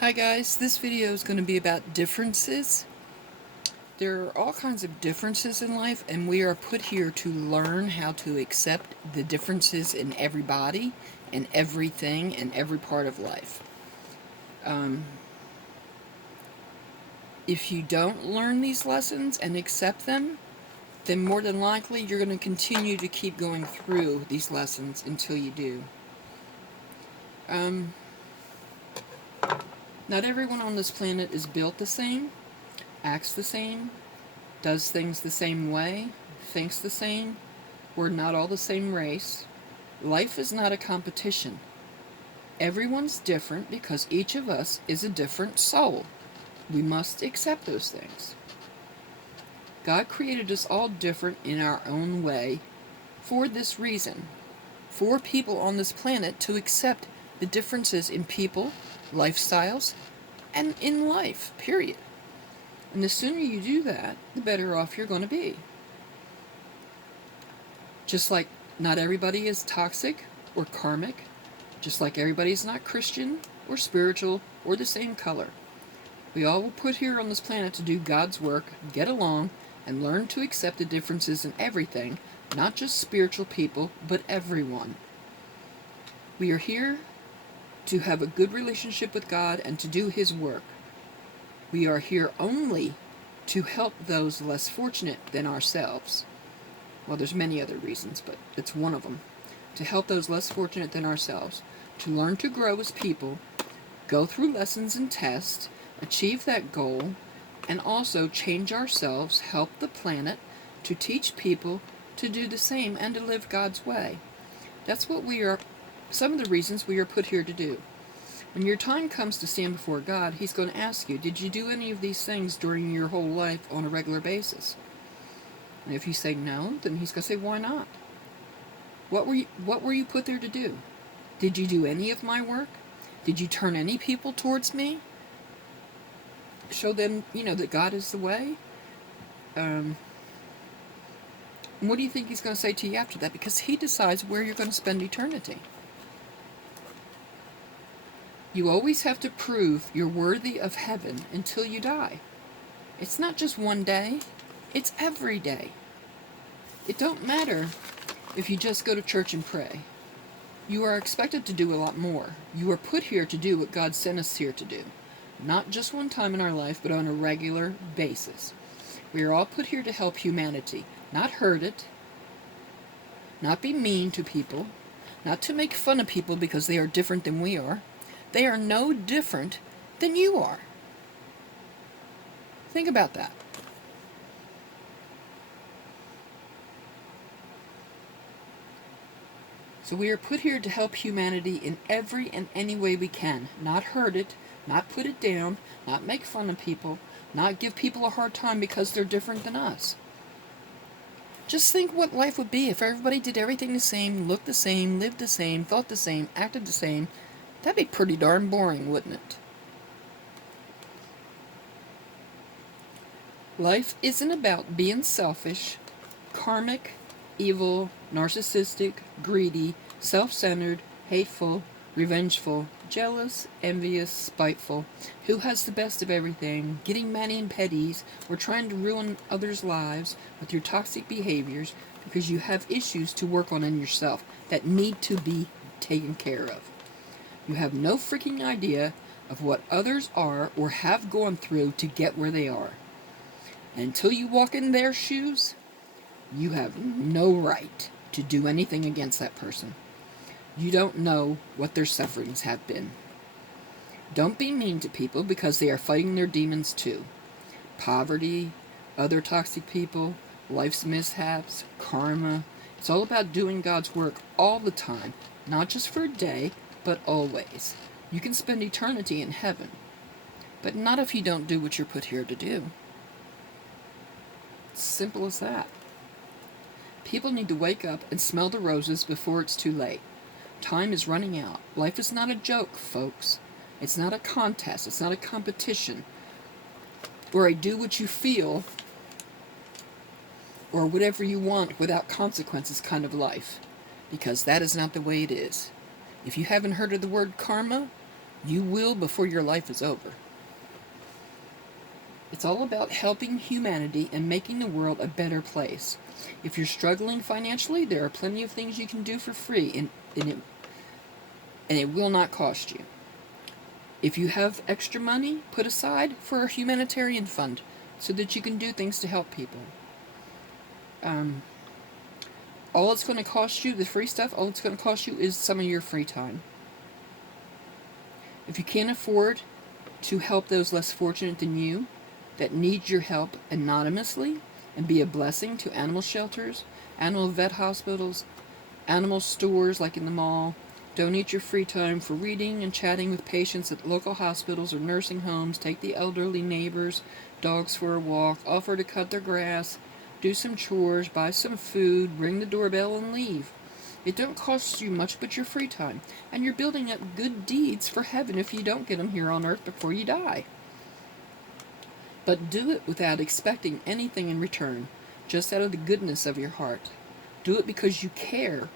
Hi guys, this video is going to be about differences. There are all kinds of differences in life, and we are put here to learn how to accept the differences in everybody and everything and every part of life. If you don't learn these lessons and accept them, then more than likely you're going to continue to keep going through these lessons until you do. Not everyone on this planet is built the same, acts the same, does things the same way, thinks the same. We're not all the same race. Life is not a competition. Everyone's different because each of us is a different soul. We must accept those things. God created us all different in our own way for this reason. For people on this planet to accept the differences in people, lifestyles, and in life, period. And the sooner you do that, the better off you're going to be. Just like not everybody is toxic or karmic, just like everybody's not Christian or spiritual or the same color. We all were put here on this planet to do God's work, get along, and learn to accept the differences in everything, not just spiritual people, but everyone. We are here to have a good relationship with God and to do His work. We are here only to help those less fortunate than ourselves. Well, there's many other reasons, but it's one of them. To help those less fortunate than ourselves, to learn to grow as people, go through lessons and tests, achieve that goal, and also change ourselves, help the planet, to teach people to do the same and to live God's way. That's what some of the reasons we are put here to do. When your time comes to stand before God, He's going to ask you, did you do any of these things during your whole life on a regular basis? And if you say no, then He's going to say, why not? What were you put there to do? Did you do any of my work? Did you turn any people towards me? Show them, that God is the way? And what do you think He's going to say to you after that? Because He decides where you're going to spend eternity. You always have to prove you're worthy of heaven until you die. It's not just one day. It's every day. It don't matter if you just go to church and pray. You are expected to do a lot more. You are put here to do what God sent us here to do. Not just one time in our life, but on a regular basis. We are all put here to help humanity, not hurt it, not be mean to people, not to make fun of people because they are different than we are. They are no different than you are. Think about that. So we are put here to help humanity in every and any way we can. Not hurt it, not put it down, not make fun of people, not give people a hard time because they're different than us. Just think what life would be if everybody did everything the same, looked the same, lived the same, thought the same, acted the same. That'd be pretty darn boring, wouldn't it? Life isn't about being selfish, karmic, evil, narcissistic, greedy, self-centered, hateful, revengeful, jealous, envious, spiteful, who has the best of everything, getting many and petties, or trying to ruin others' lives with your toxic behaviors because you have issues to work on in yourself that need to be taken care of. You have no freaking idea of what others are or have gone through to get where they are. And until you walk in their shoes, you have no right to do anything against that person. You don't know what their sufferings have been. Don't be mean to people because they are fighting their demons too. Poverty, other toxic people, life's mishaps, karma. It's all about doing God's work all the time, not just for a day, but always. You can spend eternity in heaven, but not if you don't do what you're put here to do. It's simple as that. People need to wake up and smell the roses before it's too late. Time is running out. Life is not a joke, folks. It's not a contest. It's not a competition where I do what you feel or whatever you want without consequences kind of life, because that is not the way it is. If you haven't heard of the word karma, You will before your life is over. It's all about helping humanity and making the world a better place. If you're struggling financially, there are plenty of things you can do for free, and it will not cost you. If you have extra money, put aside for a humanitarian fund so that you can do things to help people. All it's going to cost you, the free stuff, all it's going to cost you is some of your free time. If you can't afford to help those less fortunate than you that need your help anonymously and be a blessing to animal shelters, animal vet hospitals, animal stores like in the mall, donate your free time for reading and chatting with patients at local hospitals or nursing homes, take the elderly neighbors' dogs for a walk, offer to cut their grass, do some chores, buy some food, ring the doorbell, and leave. It don't cost you much but your free time, and you're building up good deeds for heaven if you don't get them here on earth before you die. But do it without expecting anything in return, just out of the goodness of your heart. Do it because you care,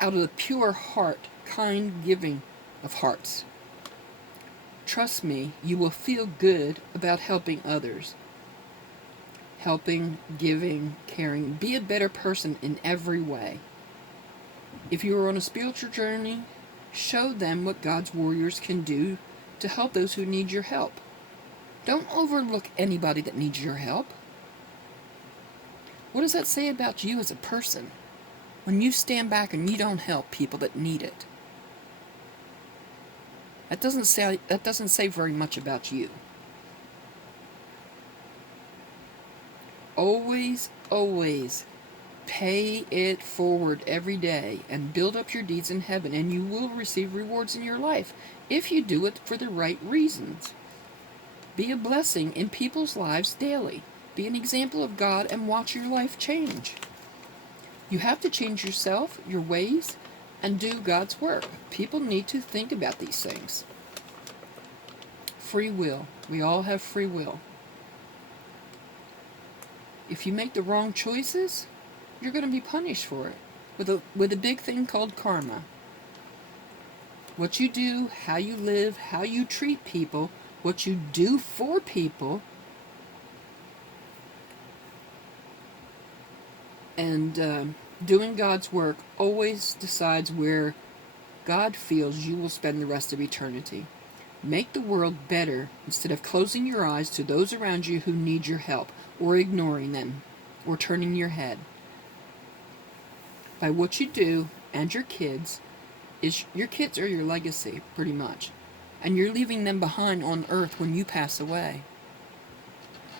out of the pure heart, kind giving of hearts. Trust me, you will feel good about helping others. Helping, giving, caring. Be a better person in every way. If you are on a spiritual journey, show them what God's warriors can do to help those who need your help. Don't overlook anybody that needs your help. What does that say about you as a person when you stand back and you don't help people that need it? That doesn't say very much about you. Always, always pay it forward every day and build up your deeds in heaven, and you will receive rewards in your life if you do it for the right reasons. Be a blessing in people's lives daily. Be an example of God and watch your life change. You have to change yourself, your ways, and do God's work. People need to think about these things. Free will. We all have free will. If you make the wrong choices, you're going to be punished for it with a big thing called karma. What you do, how you live, how you treat people, what you do for people, and doing God's work always decides where God feels you will spend the rest of eternity. Make the world better instead of closing your eyes to those around you who need your help, or ignoring them, or turning your head. By what you do, and your kids are your legacy, pretty much. And you're leaving them behind on earth when you pass away.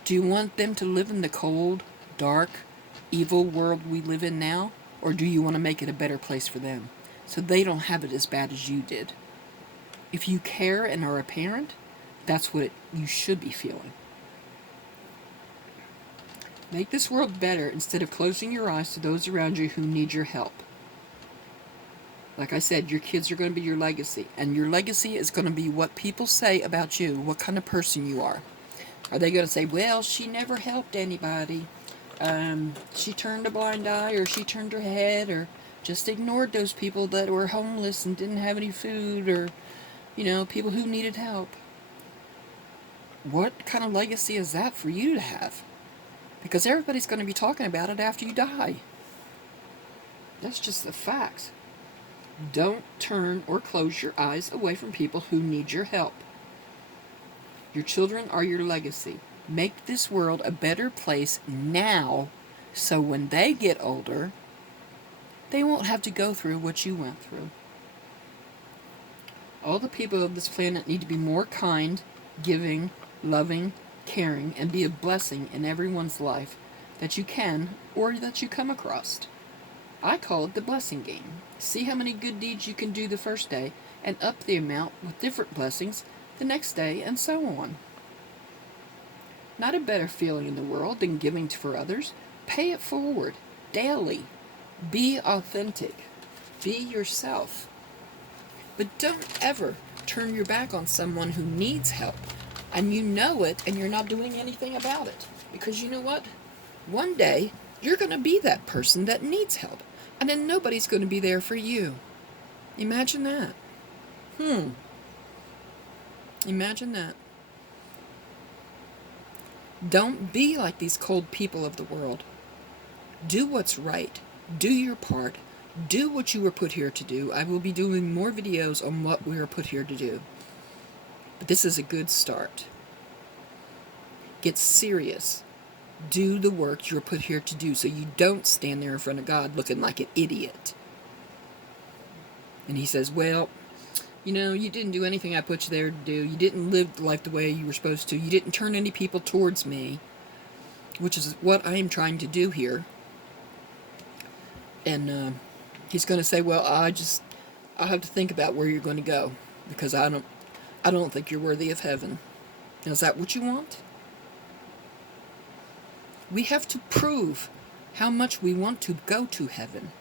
Do you want them to live in the cold, dark, evil world we live in now? Or do you want to make it a better place for them, so they don't have it as bad as you did? If you care and are a parent, that's what you should be feeling. Make this world better instead of closing your eyes to those around you who need your help. Like I said, your kids are going to be your legacy, and your legacy is going to be what people say about you, what kind of person you are. Are they going to say, well, she never helped anybody, she turned a blind eye, or she turned her head, or just ignored those people that were homeless and didn't have any food, or, people who needed help? What kind of legacy is that for you to have? Because everybody's going to be talking about it after you die. That's just the facts. Don't turn or close your eyes away from people who need your help. Your children are your legacy. Make this world a better place now, so when they get older, they won't have to go through what you went through. All the people of this planet need to be more kind, giving, loving, caring, and be a blessing in everyone's life that you can or that you come across. I call it the blessing game. See how many good deeds you can do the first day, and up the amount with different blessings the next day, and so on. Not a better feeling in the world than giving for others. Pay it forward daily. Be authentic. Be yourself. But don't ever turn your back on someone who needs help, and you know it, and you're not doing anything about it. Because you know what? One day, you're going to be that person that needs help, and then nobody's going to be there for you. Imagine that. Imagine that. Don't be like these cold people of the world. Do what's right. Do your part. Do what you were put here to do. I will be doing more videos on what we are put here to do. But this is a good start. Get serious. Do the work you're put here to do so you don't stand there in front of God looking like an idiot. And he says, well, you know, you didn't do anything I put you there to do. You didn't live life the way you were supposed to. You didn't turn any people towards me, which is what I am trying to do here. And he's going to say, well, I'll have to think about where you're going to go, because I don't think you're worthy of heaven. Now, is that what you want? We have to prove how much we want to go to heaven.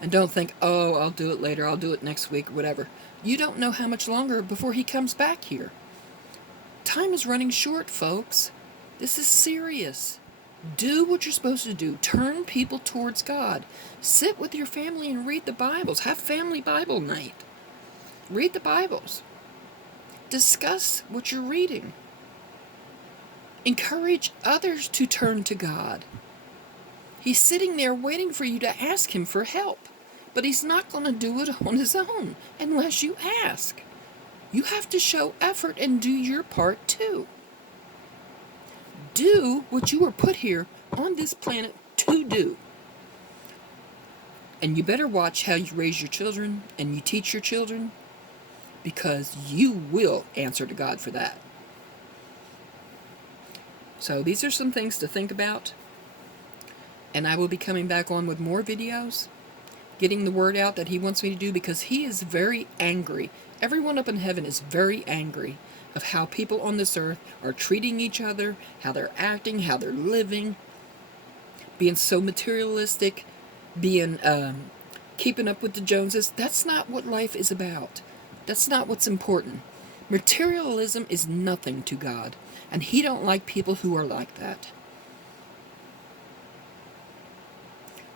And don't think, oh, I'll do it later, I'll do it next week, whatever. You don't know how much longer before he comes back here. Time is running short, folks. This is serious. Do what you're supposed to do. Turn people towards God. Sit with your family and read the Bibles. Have family Bible night. Read the Bibles. Discuss what you're reading. Encourage others to turn to God. He's sitting there waiting for you to ask him for help. But he's not going to do it on his own unless you ask. You have to show effort and do your part too. Do what you were put here on this planet to do. And you better watch how you raise your children and you teach your children, because you will answer to God for that. So these are some things to think about. And I will be coming back on with more videos, getting the word out that he wants me to do, because he is very angry. Everyone up in heaven is very angry of how people on this earth are treating each other, how they're acting, how they're living, being so materialistic, being keeping up with the Joneses. That's not what life is about. That's not what's important. Materialism is nothing to God, and he don't like people who are like that.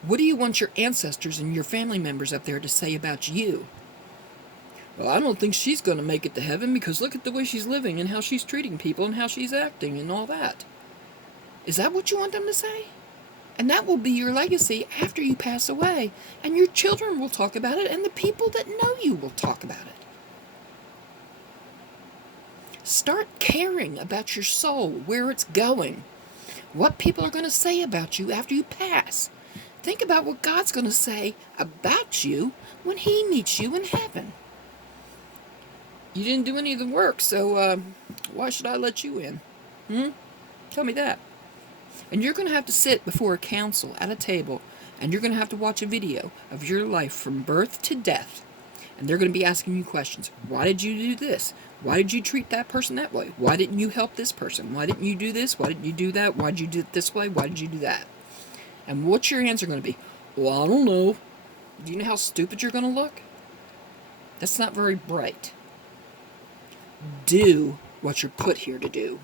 What do you want your ancestors and your family members up there to say about you? Well, I don't think she's going to make it to heaven, because look at the way she's living and how she's treating people and how she's acting and all that. Is that what you want them to say? And that will be your legacy after you pass away. And your children will talk about it, and the people that know you will talk about it. Start caring about your soul, where it's going, what people are going to say about you after you pass. Think about what God's going to say about you when he meets you in heaven. You didn't do any of the work, so why should I let you in? Tell me that. And you're going to have to sit before a council at a table, and you're going to have to watch a video of your life from birth to death. And they're going to be asking you questions. Why did you do this? Why did you treat that person that way? Why didn't you help this person? Why didn't you do this? Why didn't you do that? Why did you do it this way? Why did you do that? And what's your answer going to be? Well, I don't know. Do you know how stupid you're going to look? That's not very bright. Do what you're put here to do.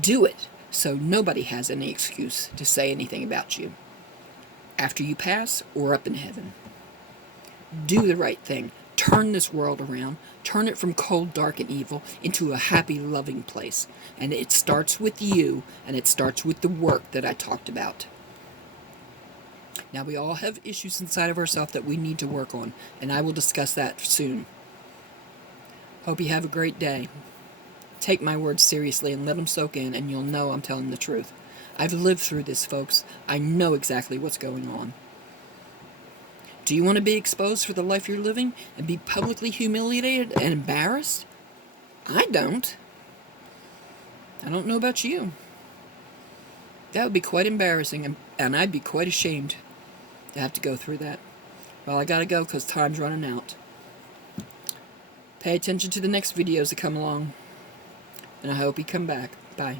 Do it so nobody has any excuse to say anything about you after you pass or up in heaven. Do the right thing. Turn this world around. Turn it from cold, dark, and evil into a happy, loving place. And it starts with you, and it starts with the work that I talked about. Now, we all have issues inside of ourselves that we need to work on, and I will discuss that soon. Hope you have a great day. Take my words seriously and let them soak in, and you'll know I'm telling the truth. I've lived through this, folks. I know exactly what's going on. Do you want to be exposed for the life you're living and be publicly humiliated and embarrassed? I don't. I don't know about you. That would be quite embarrassing, and I'd be quite ashamed to have to go through that. Well, I gotta go because time's running out. Pay attention to the next videos that come along, and I hope you come back. Bye.